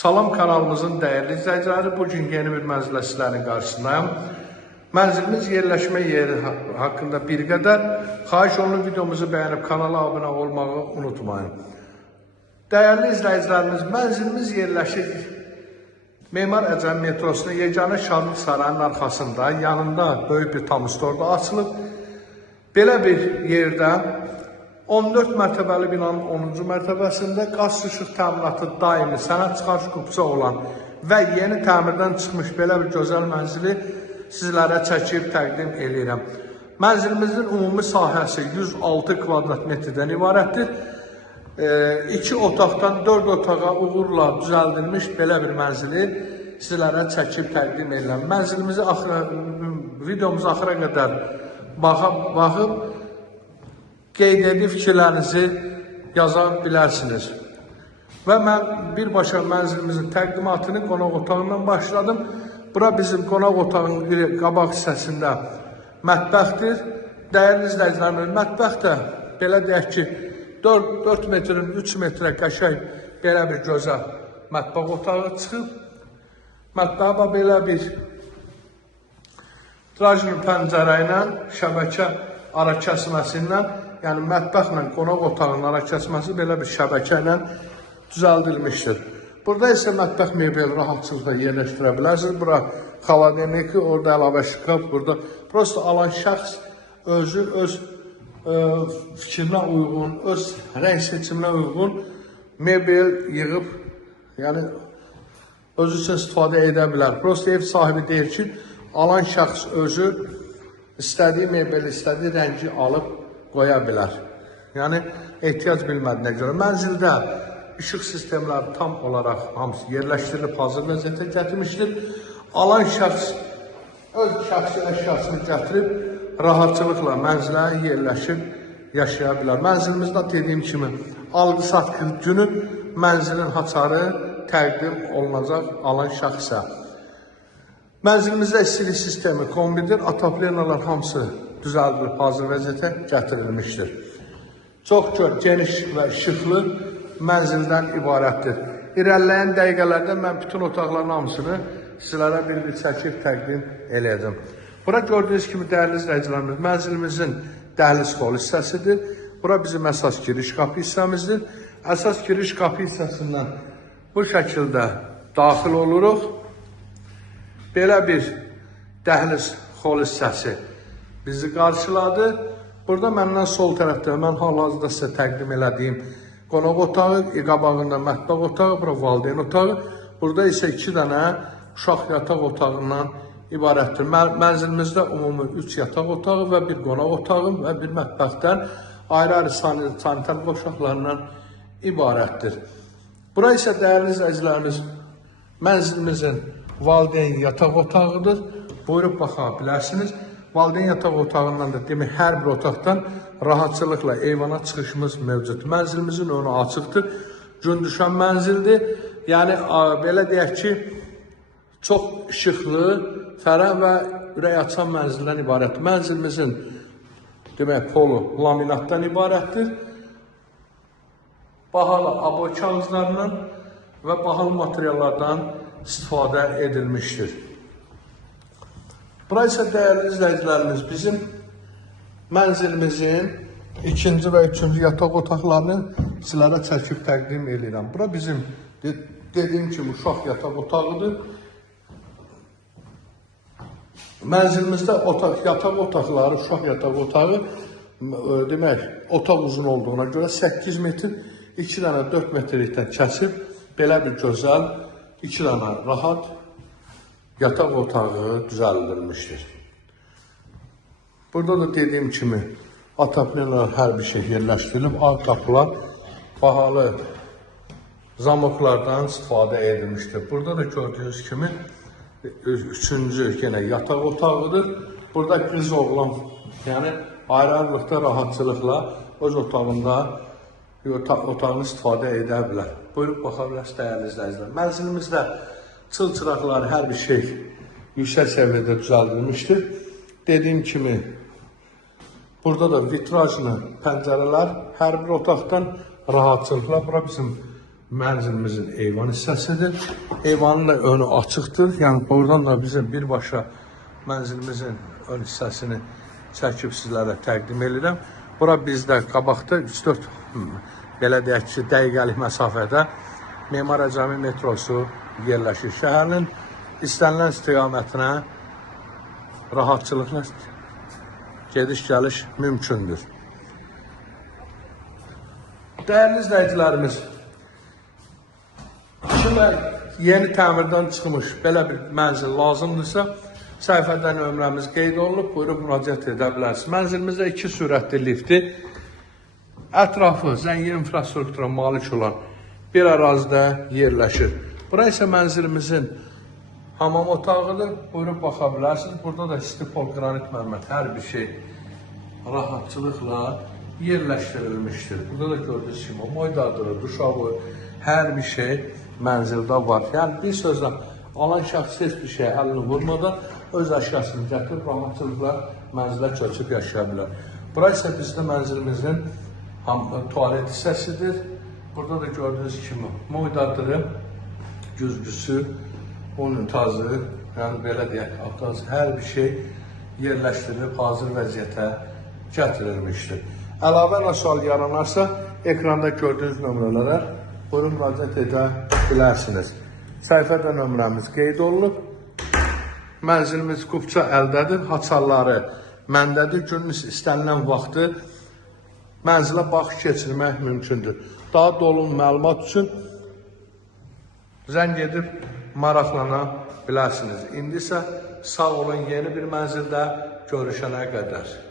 Salam kanalımızın dəyərli izləyiciləri, bugün yeni bir mənzilə sizlərin qarşısındayım. Mənzilimiz yerləşmə yeri haqqında bir qədər xahiş olunur, videomuzu bəyənib kanala abunə olmağı unutmayın. Dəyərli izləyicilərimiz, mənzilimiz yerləşir Memar Əcəm metrosunda yeganə Şadlıq Sarayının arxasında, yanında böyük bir Tamstorda açılıb. Belə bir yerdə 14 mərtəbəli binanın 10-cu mərtəbəsində qaz işıq təminatı daimi sənəd çıxarış qupça olan və yeni təmirdən çıxmış belə bir gözəl mənzili sizlərə çəkib təqdim edirəm. Mənzilimizin ümumi sahəsi 106 kvadrat metrdən ibarətdir. 2 otaqdan 4 otağa uğurla düzəldilmiş belə bir mənzili sizlərə çəkib təqdim edirəm. Mənzilimizi videomuzu axıra qədər baxıb qeyd edib fikirlərinizi yaza bilərsiniz. Və mən birbaşa mənzilimizin təqdimatını qonaq otağından başladım. Bura bizim qonaq otağının qabaq hissəsində mətbəxdir. Dəyərli izləyicilərimiz, mətbəx də belə deyək ki, 4 metrin 3 metrə qəşəng belə bir gözəl mətbəx otağı çıxıb. Mətbəxə belə bir trajlı pəncərə ilə, şəbəkə ara kəsməsindən, yəni mətbəxlə qonaq otağının ara kəsməsi belə bir şəbəkə ilə düzəldilmişdir. Burada isə mətbəx mebel rahatçılıqla yerləşdirə bilərsiniz. Bura xaladeniki, orada əlavə şkaf, burada prosta alan şəxs özü öz fikrinə uyğun, öz rəng seçiminə uyğun mebel yığıb, yəni özü üçün istifadə edə bilər. Prosta ev sahibi deyir ki, alan şəxs özü istədiyi mebeli, istədiyi rəngi alıb qoya bilər. Yəni, ehtiyac bilmədiyinə görə. Mənzildə işıq sistemləri tam olaraq hamısı yerləşdirilib, hazır vəziyyətə gətirmişdir. Alan şəxs öz şəxsi əşyasını gətirib, rahatçılıqla mənzilə yerləşib, yaşaya bilər. Mənzilimizdə dediyim kimi, alqı-satqı günü mənzilin haçarı təqdim olunacaq alan şəxsə. Mənzilimizdə istilik sistemi kombidir, ataplenalar hamısı düzəldilib, hazır vəziyyətə gətirilmişdir. Çox geniş və işıqlı mənzildən ibarətdir. İrəliləyən dəqiqələrdə mən bütün otaqların hamısını sizlərə bir çəkib təqdim eləyəcəm. Bura gördüyünüz kimi, dəyərli izləyicilərimiz, mənzilimizin dəhliz xol hissəsidir. Bura bizim əsas giriş qapı hissəmizdir. Əsas giriş qapı hissəsindən bu şəkildə daxil oluruq. Belə bir dəhliz xol hissəsi bizi qarşıladı. Burada məndən sol tərəfdə, mən hal-hazırda sizə təqdim elədiyim qonaq otağı, qabağında mətbəx otağı, bura valideyn otağı. Burada isə 2 dənə uşaq yataq otağından ibarətdir. Mənzilimizdə ümumi 3 yataq otağı və bir qonaq otağı və bir mətbəxdən ayrı-ayrı sanitar qovşaqlarından ibarətdir. Bura isə dəyərli izləyicilərimiz, mənzilimizin valideyn yataq otağıdır. Buyurub baxa bilərsiniz. Valideyn yataq otağından da demək, hər bir otaqdan rahatçılıqla eyvana çıxışımız mövcud. Mənzilimizin önü açıqdır, gün düşən mənzildir. Yəni, belə deyək ki, çox işıqlı, fərəh və ürək açan mənzildən ibarət. Mənzilimizin demək, polu laminatdan ibarətdir. Bahalı abo kağızlarından və bahalı materiallardan istifadə edilmişdir. Bura isə dəyərli izləyicilərimiz, bizim mənzilimizin 2-ci və 3-cü yataq otaqlarını sizlərə çəkib təqdim edirəm. Bura bizim dediyim kimi uşaq yataq otağıdır. Mənzilimizdə yataq otaqları, uşaq yataq otağı demək, otaq uzun olduğuna görə 8 metr, 2 dənə 4 metrlikdən kəsib belə bir gözəl, 2 dənə rahat yataq otağı düzəldilmişdir. Burada da dediyim kimi ataplenalar hər bir şey yerləşdirilib, ağ qapılar bahalı zamoklardan istifadə edilmişdir. Burada da gördüyünüz kimi 3-cü yenə yataq otağıdır. Burada qız oğlan, yəni ayrı-ayrılıqda rahatçılıqla öz otağında otağını istifadə edə bilər. Buyurub baxa bilərsiniz, dəyərli izləyicilər. Mənzilimizdə çıl-çıraqlar, hər bir şey yüksək səviyyədə düzəldilmişdir. Dediyim kimi, burada da vitrajlı pəncərələr hər bir otaqdan rahatçılıqla. Bura bizim mənzilimizin eyvan hissəsidir. Eyvanın da önü açıqdır. Yəni buradan da bizə birbaşa mənzilimizin ön hissəsini çəkib sizlərə təqdim edirəm. Bura bizdə qabaqda 3-4 belə deyək ki, dəqiqəlik məsafədə Memar Əcəmi metrosu yerləşir. Şəhərin istənilən istiqamətinə rahatçılıqla gediş-gəliş mümkündür. Dəyərli izləyicilərimiz, kimə yeni təmirdən çıxmış belə bir mənzil lazımdırsa, səhifədə nömrəmiz qeyd olunub, buyurub müraciət edə bilərsiniz. Mənzilimizdə 2 sürətli lifti, ətrafı zəngin infrastruktura malik olan bir ərazidə yerləşir. Bura isə mənzilimizin hamam otağıdır, buyurub baxa bilərsiniz. Burada da stipol qranit mərmər, hər bir şey rahatçılıqla yerləşdirilmişdir. Burada da gördüyünüz kimi moydadırı, duşavı, hər bir şey mənzildə var. Yəni bir sözlə alan şəxs heç bir şey əlini vurmadan öz əşyasını gətirib rahatçılıqla mənzilə köçüb yaşaya bilər. Bura isə bizdə mənzilimizin tualet hissəsidir. Burada da gördüyünüz kimi moydadırı, güzgüsü, unitazı, yəni belə deyək, hər bir şey yerləşdirilib hazır vəziyyətə gətirilmişdir. Əlavə sual yaranarsa, ekranda gördüyünüz nömrələrə buyurun müraciət edə bilərsiniz. Səhifədə nömrəmiz qeyd olunub. Mənzilimiz qubça əldədir, haçarları məndədir. Günün istənilən vaxtı mənzilə baxış keçirmək mümkündür. Daha dolu məlumat üçün zəng edib maraqlana bilərsiniz. İndi isə sağ olun, yeni bir mənzildə görüşənə qədər.